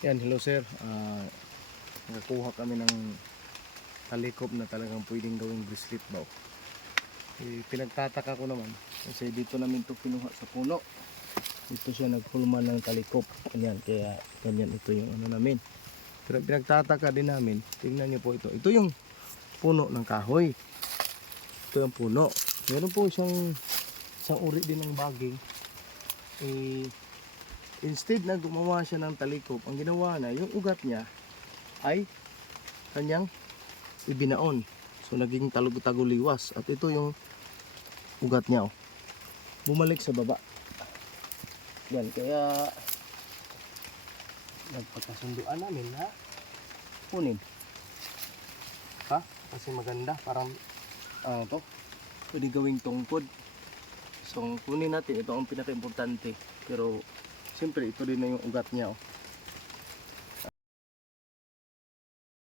Yan, hello sir. Nakakuha kami ng talikop na talagang pwedeng gawing bracelet daw. Pinagtataka ko naman kasi dito namin ito pinuha sa puno. Dito siya nagpulman ng talikop. Ganyan, kaya ganyan ito yung ano namin. Pero pinagtataka din namin, tingnan niyo po ito. Ito yung puno ng kahoy. Ito yung puno. Meron po isang uri din ng baging. Instead na gumawa siya ng talikop, ang ginawa na, yung ugat niya ay kanyang ibinaon. So naging taguliwas. At ito yung ugat niya. Oh. Bumalik sa baba. Yan, kaya nagpagkasunduan namin na kunin. Ha? Kasi maganda. Parang to pwede gawing tungkod. So kunin natin. Ito ang pinaka-importante. Pero siyempre ito din na yung ugat niya. Oh.